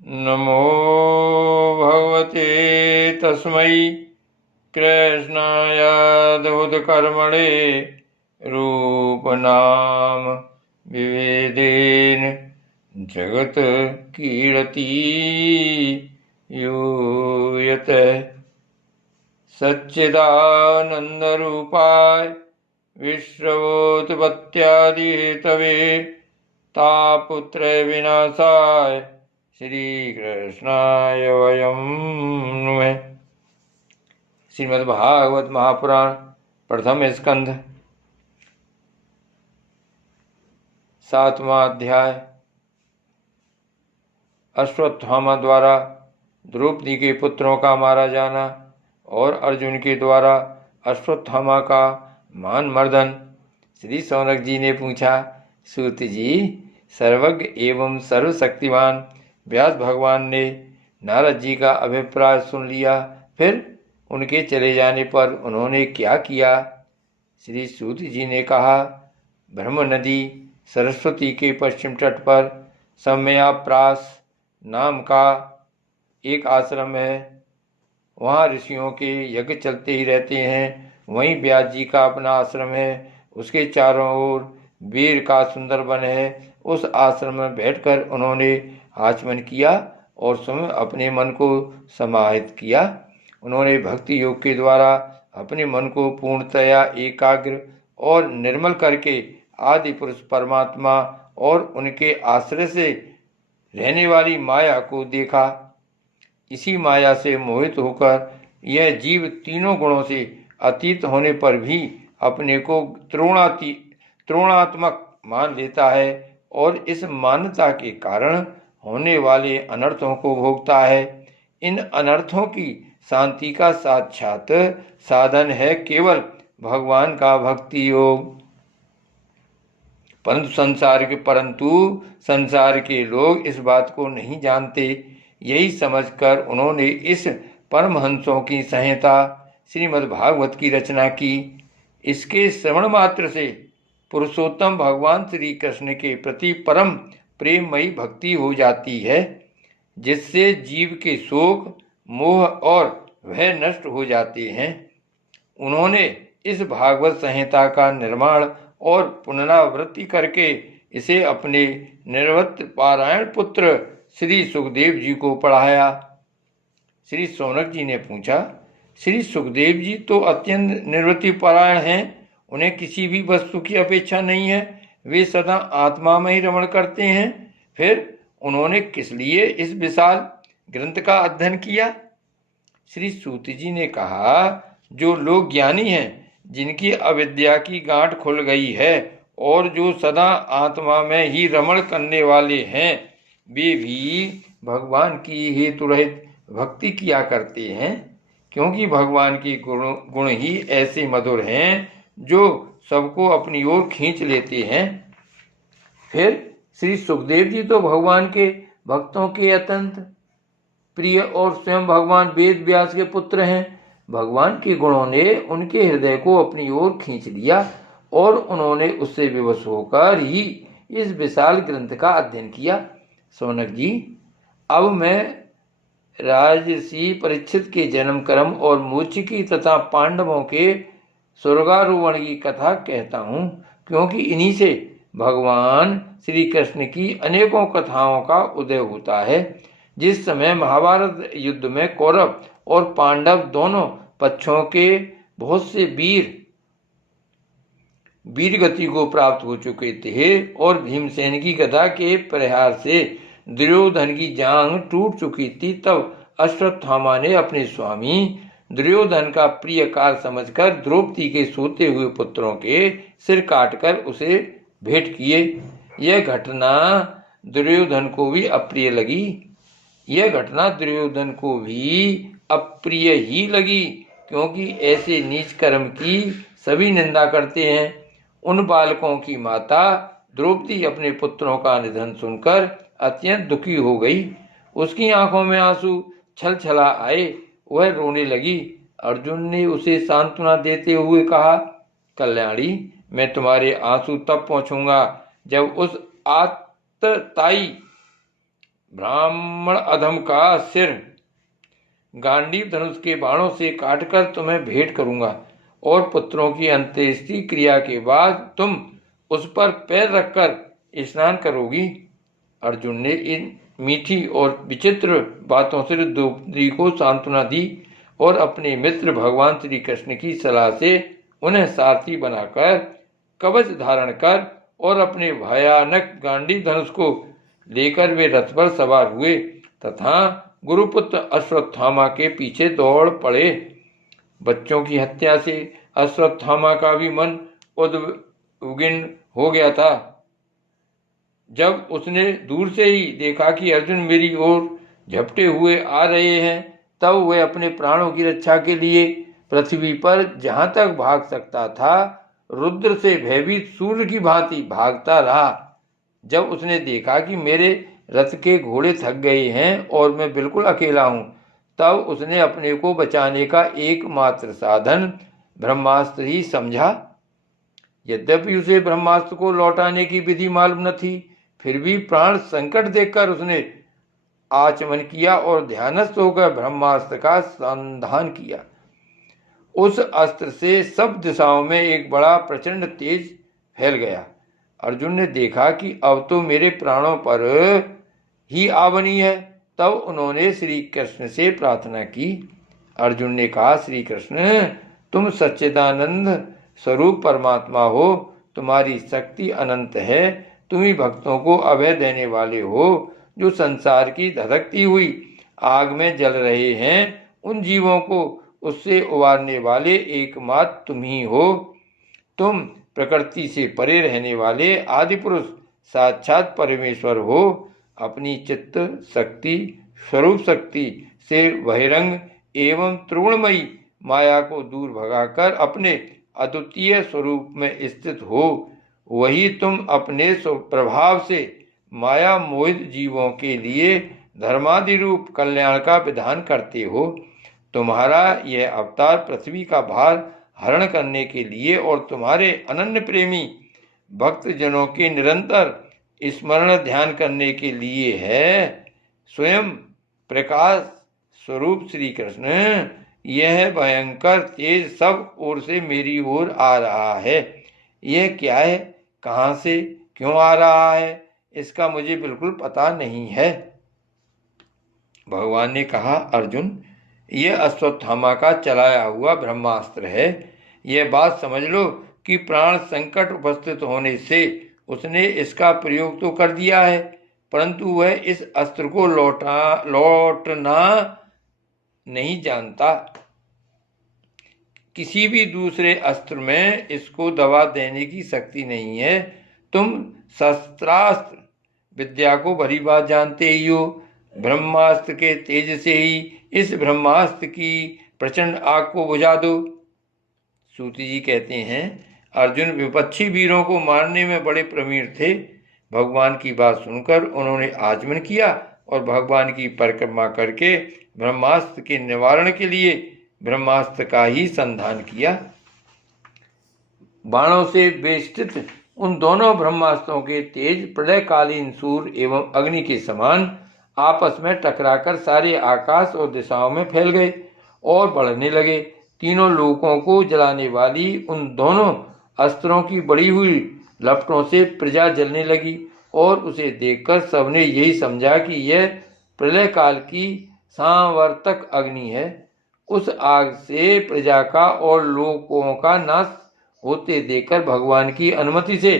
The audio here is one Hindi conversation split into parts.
नमो भगवते तस्मै कृष्णायाद्भुतकर्मणे रूपनाम विभेदेन जगत कीर्ति यूयते सच्चिदानन्दरूपाय विश्वोत्पत्त्यादिहेतवे तापुत्र विनाशाय श्रीकृष्णाय वयं नुमः। श्रीमद्भागवत महापुराण प्रथम स्कंध 7वां अध्याय। अश्वत्थामा द्वारा द्रौपदी के पुत्रों का मारा जाना और अर्जुन के द्वारा अश्वत्थामा का मान मर्दन। श्री सौनक जी ने पूछा, सूत जी, सर्वज्ञ एवं सर्वशक्तिमान व्यास भगवान ने नारद जी का अभिप्राय सुन लिया, फिर उनके चले जाने पर उन्होंने क्या किया? श्री सूत जी ने कहा, ब्रह्म नदी सरस्वती के पश्चिम तट पर सम्ययाप्रास नाम का एक आश्रम है। वहाँ ऋषियों के यज्ञ चलते ही रहते हैं। वहीं व्यास जी का अपना आश्रम है। उसके चारों ओर वीर का सुंदर वन है। उस आश्रम में बैठकर उन्होंने आचमन किया और स्वयं अपने मन को समाहित किया। उन्होंने भक्ति योग के द्वारा अपने मन को पूर्णतया एकाग्र और निर्मल करके आदि पुरुष परमात्मा और उनके आश्रय से रहने वाली माया को देखा। इसी माया से मोहित होकर यह जीव तीनों गुणों से अतीत होने पर भी अपने को त्रिगुणात्मक मान लेता है और इस मान्यता के कारण होने वाले अनर्थों को भोगता है। इन अनर्थों की शांति का साक्षात साधन है केवल भगवान का भक्ति योग। परंतु संसार के लोग इस बात को नहीं जानते। यही समझकर उन्होंने इस परमहंसों की संहिता श्रीमद्भागवत की रचना की। इसके श्रवण मात्र से पुरुषोत्तम भगवान श्री कृष्ण के प्रति परम प्रेममयी भक्ति हो जाती है, जिससे जीव के शोक, मोह और भय नष्ट हो जाते हैं। उन्होंने इस भागवत संहिता का निर्माण और पुनरावृत्ति करके इसे अपने निर्वृत्त पारायण पुत्र श्री सुखदेव जी को पढ़ाया। श्री सौनक जी ने पूछा, श्री सुखदेव जी तो अत्यंत निवृत्ति पारायण हैं। उन्हें किसी भी वस्तु की अपेक्षा नहीं है। वे सदा आत्मा में ही रमण करते हैं। फिर उन्होंने किस लिए इस विशाल ग्रंथ का अध्ययन किया? श्री सूत जी ने कहा, जो लोग ज्ञानी हैं, जिनकी अविद्या की गांठ खुल गई है और जो सदा आत्मा में ही रमण करने वाले हैं, वे भी भगवान की हेतु रहित भक्ति किया करते हैं, क्योंकि भगवान के गुण ही ऐसे मधुर हैं जो सबको अपनी ओर खींच लेते हैं। फिर श्री सुखदेव जी तो भगवान के भक्तों के अत्यंत प्रिय और स्वयं भगवान वेद व्यास के पुत्र हैं। भगवान के गुणों ने उनके हृदय को अपनी ओर खींच लिया और उन्होंने उससे विवश होकर ही इस विशाल ग्रंथ का अध्ययन किया। सौनक जी, अब मैं राजर्षि परीक्षित के जन्म क्रम और मूर्छिकी तथा पांडवों के स्वर्गारोहण की कथा कहता हूँ, क्योंकि इन्हीं से भगवान श्री कृष्ण की अनेकों कथाओं का उदय होता है। जिस समय महाभारत युद्ध में कौरव और पांडव दोनों पक्षों के बहुत से वीर गति को प्राप्त हो चुके थे और भीमसेन की गदा के प्रहार से दुर्योधन की जांघ टूट चुकी थी, तब अश्वत्थामा ने अपने स्वामी दुर्योधन का प्रिय कार्य समझकर द्रौपदी के सोते हुए पुत्रों के सिर काटकर उसे भेंट किए। यह घटना दुर्योधन को भी अप्रिय लगी। ही लगी, क्योंकि ऐसे नीच कर्म की सभी निंदा करते हैं। उन बालकों की माता द्रौपदी अपने पुत्रों का निधन सुनकर अत्यंत दुखी हो गई। उसकी आंखों में आंसू छलछला आए। वह रोने लगी। अर्जुन ने उसे सांत्वना देते हुए कहा, कल्याणी, मैं तुम्हारे आंसू तब पहुंचूंगा जब उस आतताई ब्राह्मण अधम का सिर गांडीव धनुष के बाणों से काटकर तुम्हें भेंट करूंगा और पुत्रों की अंत्येष्टि क्रिया के बाद तुम उस पर पैर रखकर स्नान करोगी। अर्जुन ने इन मीठी और विचित्र बातों से द्रौपदी को सांत्वना दी और अपने मित्र भगवान श्री कृष्ण की सलाह से उन्हें सारथी बनाकर कवच धारण कर और अपने भयानक गांडीव धनुष को लेकर वे रथ पर सवार हुए तथा गुरुपुत्र अश्वत्थामा के पीछे दौड़ पड़े। बच्चों की हत्या से अश्वत्थामा का भी मन उद्विग्न हो गया था। जब उसने दूर से ही देखा कि अर्जुन मेरी ओर झपटे हुए आ रहे हैं, तब वह अपने प्राणों की रक्षा के लिए पृथ्वी पर जहां तक भाग सकता था रुद्र से भयभीत सूर्य की भांति भागता रहा। जब उसने देखा कि मेरे रथ के घोड़े थक गए हैं और मैं बिल्कुल अकेला हूं, तब उसने अपने को बचाने का एकमात्र साधन ब्रह्मास्त्र ही समझा। यद्यपि उसे ब्रह्मास्त्र को लौटाने की विधि मालूम न थी, फिर भी प्राण संकट देखकर उसने आचमन किया और ध्यानस्थ होकर ब्रह्मास्त्र का संधान किया। उस अस्त्र से सब दिशाओं में एक बड़ा प्रचंड तेज फैल गया। अर्जुन ने देखा कि अब तो मेरे प्राणों पर ही आवनी है। तब उन्होंने श्री कृष्ण से प्रार्थना की। अर्जुन ने कहा, श्री कृष्ण, तुम सच्चिदानंद स्वरूप परमात्मा हो, तुम्हारी शक्ति अनंत है, तुम ही भक्तों को अभय देने वाले हो। जो संसार की धधकती हुई आग में जल रहे हैं, उन जीवों को उससे उबारने वाले एकमात्र तुम ही हो। तुम प्रकृति से परे रहने वाले आदि पुरुष साक्षात परमेश्वर हो। अपनी चित्त शक्ति स्वरूप शक्ति से बहिरंग एवं त्रिगुणमयी माया को दूर भगाकर अपने अद्वितीय स्वरूप में स्थित हो। वही तुम अपने प्रभाव से माया मोहित जीवों के लिए धर्मादि रूप कल्याण का विधान करते हो। तुम्हारा यह अवतार पृथ्वी का भार हरण करने के लिए और तुम्हारे अनन्य प्रेमी भक्त जनों के निरंतर स्मरण ध्यान करने के लिए है। स्वयं प्रकाश स्वरूप श्री कृष्ण, यह भयंकर तेज सब ओर से मेरी ओर आ रहा है। यह क्या है, कहां से क्यों आ रहा है, इसका मुझे बिल्कुल पता नहीं है। भगवान ने कहा, अर्जुन, यह अश्वत्थामा का चलाया हुआ ब्रह्मास्त्र है। यह बात समझ लो कि प्राण संकट उपस्थित होने से उसने इसका प्रयोग तो कर दिया है, परंतु वह इस अस्त्र को लौटना नहीं जानता। किसी भी दूसरे अस्त्र में इसको दबा देने की शक्ति नहीं है। तुम शस्त्रास्त्र विद्या को भली बात जानते ही हो। ब्रह्मास्त्र के तेज से ही इस ब्रह्मास्त्र की प्रचंड आग को बुझा दो। सूति जी कहते हैं, अर्जुन विपक्षी वीरों को मारने में बड़े प्रवीण थे। भगवान की बात सुनकर उन्होंने आचमन किया और भगवान की परिक्रमा करके ब्रह्मास्त्र के निवारण के लिए ब्रह्मास्त्र का ही संधान किया। बाणों से बेष्टित उन दोनों ब्रह्मास्त्रों के तेज प्रलयकालीन सूर्य एवं अग्नि के समान आपस में टकराकर सारे आकाश और दिशाओं में फैल गए और बढ़ने लगे। तीनों लोकों को जलाने वाली उन दोनों अस्त्रों की बड़ी हुई लपटों से प्रजा जलने लगी और उसे देखकर सबने यही समझा कि यह प्रलय काल की सांवर्तक अग्नि है। उस आग से प्रजा का और लोकों का नाश होते देखकर भगवान की अनुमति से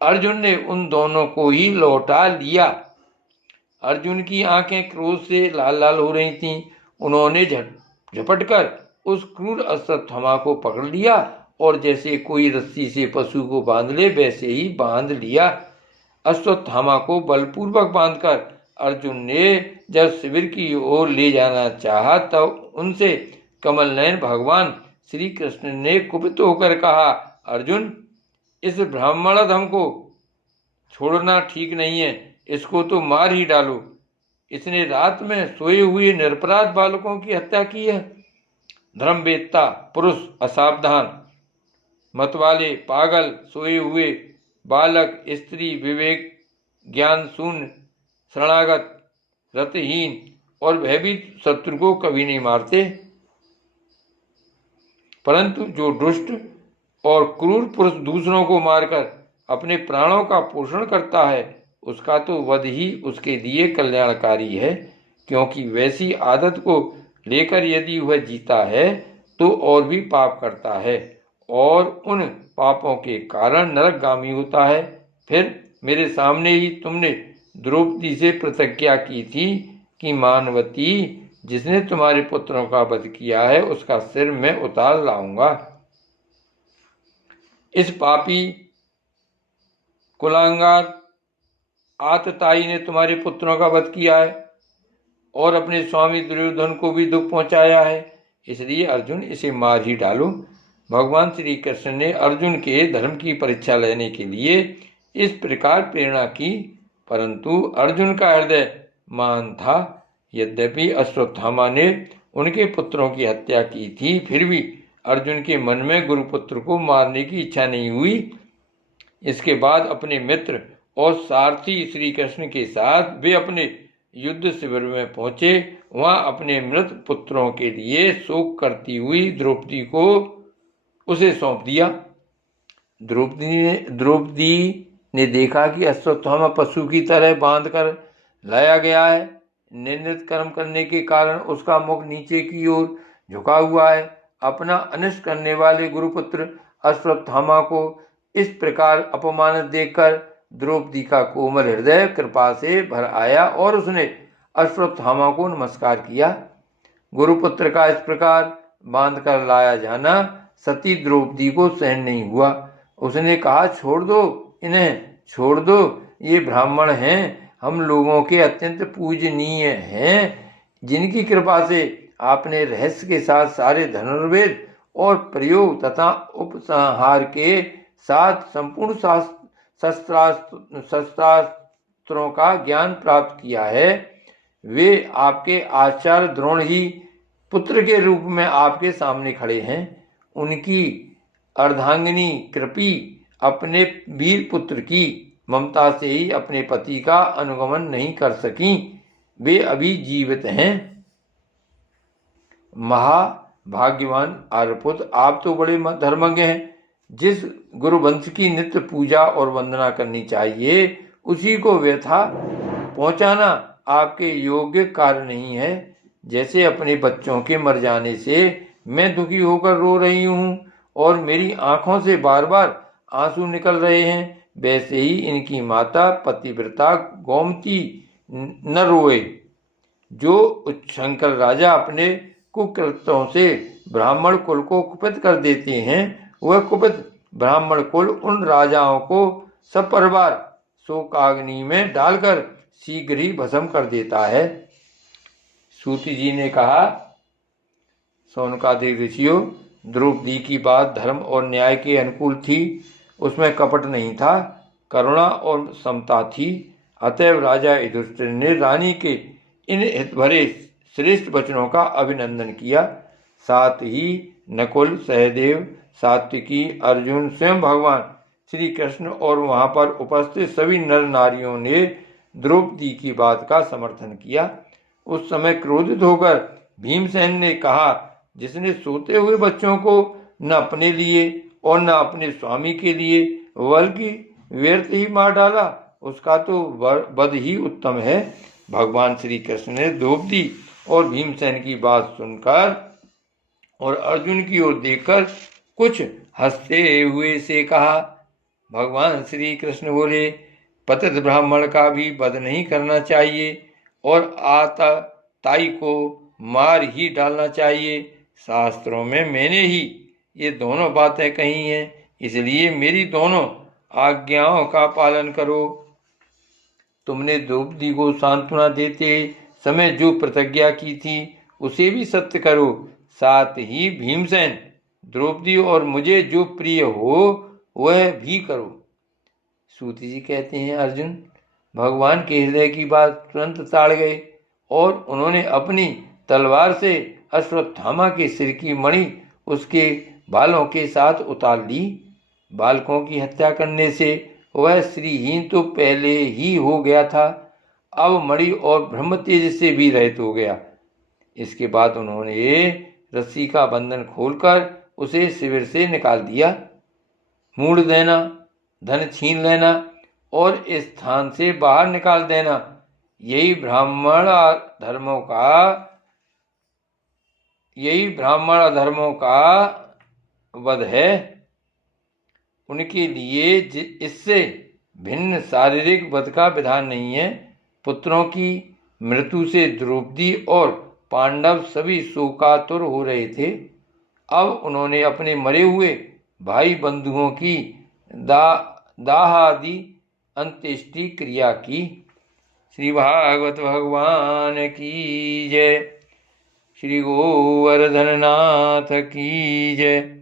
अर्जुन ने उन दोनों को ही लौटा लिया। अर्जुन की आंखें क्रोध से लाल लाल हो रही थीं। उन्होंने झपटकर उस क्रूर अश्वत्थामा को पकड़ लिया और जैसे कोई रस्सी से पशु को बांध ले वैसे ही बांध लिया। अश्वत्थामा को बलपूर्वक बांधकर अर्जुन ने जब शिविर की ओर ले जाना चाहा तब उनसे कमल नयन भगवान श्री कृष्ण ने कुपित होकर कहा, अर्जुन, इस ब्राह्मणधम को छोड़ना ठीक नहीं है, इसको तो मार ही डालो। इसने रात में सोए हुए निरपराध बालकों की हत्या की है। धर्मवेत्ता पुरुष असावधान, मतवाले, पागल, सोए हुए बालक, स्त्री, विवेक ज्ञान शून्य, शरणागत रतहीन और भयभीत शत्रु को कभी नहीं मारते, परंतु जो दुष्ट और क्रूर पुरुष दूसरों को मारकर अपने प्राणों का पोषण करता है, उसका तो वध ही उसके लिए कल्याणकारी है, क्योंकि वैसी आदत को लेकर यदि वह जीता है तो और भी पाप करता है और उन पापों के कारण नरकगामी होता है। फिर मेरे सामने ही तुमने द्रौपदी से प्रतिज्ञा की थी कि मानवती, जिसने तुम्हारे पुत्रों का वध किया है, उसका सिर मैं उतार लाऊंगा। इस पापी कुलांगार आतताई ने तुम्हारे पुत्रों का वध किया है और अपने स्वामी दुर्योधन को भी दुख पहुंचाया है, इसलिए अर्जुन इसे मार ही डालो। भगवान श्री कृष्ण ने अर्जुन के धर्म की परीक्षा लेने के लिए इस प्रकार प्रेरणा की, परंतु अर्जुन का हृदय महान था। यद्यपि अश्वत्थामा ने उनके पुत्रों की हत्या की थी, फिर भी अर्जुन के मन में गुरुपुत्र को मारने की इच्छा नहीं हुई। इसके बाद अपने मित्र और सारथी श्री कृष्ण के साथ वे अपने युद्ध शिविर में पहुंचे। वहां अपने मृत पुत्रों के लिए शोक करती हुई द्रौपदी को उसे सौंप दिया। द्रौपदी ने देखा कि अश्वत्थामा पशु की तरह बांधकर लाया गया है। निर्णित कर्म करने के कारण उसका मुख नीचे की ओर झुका हुआ है। अपना अनिष्ट करने वाले गुरुपुत्र अश्वत्थामा को इस प्रकार अपमानित देखकर द्रौपदी का कोमल हृदय कृपा से भर आया और उसने अश्वत्थामा को नमस्कार किया। गुरुपुत्र का इस प्रकार बांधकर लाया जाना सती द्रौपदी को सहन नहीं हुआ। उसने कहा, छोड़ दो, इन्हें छोड़ दो, ये ब्राह्मण हैं, हम लोगों के अत्यंत पूजनीय हैं, जिनकी कृपा से आपने रहस्य के साथ सारे धनुर्वेद और प्रयोग तथा उपसंहार के साथ संपूर्ण शस्त्रास्त्रों का ज्ञान प्राप्त किया है। वे आपके आचार्य द्रोण ही पुत्र के रूप में आपके सामने खड़े हैं। उनकी अर्धांगिनी कृपी अपने वीर पुत्र की ममता से ही अपने पति का अनुगमन नहीं कर सकी। वे अभी जीवित हैं। महाभाग्यवान आर्यपुत्र, आप तो बड़े धर्मज्ञ हैं। जिस गुरुवंश की नित्य पूजा और वंदना करनी चाहिए, उसी को व्यथा पहुंचाना आपके योग्य कार्य नहीं है। जैसे अपने बच्चों के मर जाने से मैं दुखी होकर रो रही हूँ और मेरी आंखों से बार बार आंसू निकल रहे हैं, वैसे ही इनकी माता पतिव्रता गोमती न रोए। जो उच्छृंखल राजा अपने कुकृत्यों से ब्राह्मण कुल को कुपित कर देते हैं, वह कुपित ब्राह्मण कुल उन राजाओं को सपरिवार शोकाग्नि में डालकर शीघ्र ही भस्म कर देता है। सूति जी ने कहा, सौनकादि ऋषियों, द्रौपदी की बात धर्म और न्याय के अनुकूल थी, उसमें कपट नहीं था, करुणा और समता थी। अतएव राजा युधिष्ठिर ने रानी के इन हितभरे श्रेष्ठ वचनों का अभिनंदन किया। साथ ही नकुल, सहदेव, सात्विकी, अर्जुन, स्वयं भगवान श्री कृष्ण और वहां पर उपस्थित सभी नर नारियों ने द्रौपदी की बात का समर्थन किया। उस समय क्रोधित होकर भीमसेन ने कहा, जिसने सोते हुए बच्चों को न अपने लिए और न अपने स्वामी के लिए बल्कि व्यर्थ ही मार डाला, उसका तो वध ही उत्तम है। भगवान श्री कृष्ण ने द्रौपदी और भीमसेन की बात सुनकर और अर्जुन की ओर देखकर कुछ हंसते हुए से कहा। भगवान श्री कृष्ण बोले, पतित ब्राह्मण का भी वध नहीं करना चाहिए और आतताई को मार ही डालना चाहिए। शास्त्रों में मैंने ही ये दोनों बातें कही हैं, इसलिए मेरी दोनों आज्ञाओं का पालन करो। तुमने द्रौपदी को सांत्वना देते समय जो प्रतिज्ञा की थी, उसे भी सत्य करो। साथ ही भीमसेन, द्रौपदी और मुझे जो प्रिय हो वह भी करो। सूति जी कहते हैं, अर्जुन भगवान के हृदय की बात तुरंत ताड़ गए और उन्होंने अपनी तलवार से अश्वत्थामा के सिर की मणि उसके बालों के साथ उतार ली। बालकों की हत्या करने से वह श्रीहीन तो पहले ही हो गया था, अब मणि और ब्रह्म तेज से भी रहित हो गया। इसके बाद उन्होंने रस्सी का बंधन खोलकर उसे शिविर से निकाल दिया। मूड़ देना, धन छीन लेना और इस स्थान से बाहर निकाल देना, यही ब्राह्मण अधर्मों का वध है। उनके लिए इससे भिन्न शारीरिक वध का विधान नहीं है। पुत्रों की मृत्यु से द्रौपदी और पांडव सभी शोकातुर हो रहे थे। अब उन्होंने अपने मरे हुए भाई बंधुओं की दाहादि अंत्येष्टि क्रिया की। श्री भागवत भगवान की जय। श्री गोवर्धन नाथ की जय।